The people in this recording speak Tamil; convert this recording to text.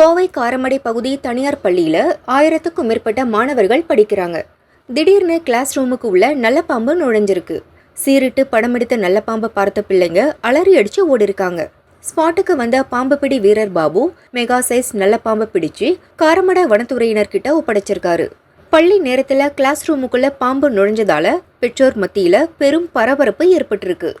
கோவை காரமடை பகுதி தனியார் பள்ளியில 1000க்கும் மேற்பட்ட மாணவர்கள் படிக்கிறாங்க. திடீர்னு கிளாஸ் ரூமுக்கு உள்ள நல்ல பாம்பு நுழைஞ்சிருக்கு. சீரிட்டு படம் எடுத்த நல்ல பாம்பை பார்த்த பிள்ளைங்க அலறி அடிச்சு ஓடி இருக்காங்க. ஸ்பாட்டுக்கு வந்த பாம்பு பிடி வீரர் பாபு மெகா சைஸ் நல்ல பாம்பை பிடிச்சு காரமடை வனத்துறையினர் கிட்ட ஒப்படைச்சிருக்காரு. பள்ளி நேரத்துல கிளாஸ் ரூமுக்குள்ள பாம்பு நுழைஞ்சதால பெற்றோர் மத்தியில பெரும் பரபரப்பு ஏற்பட்டிருக்கு.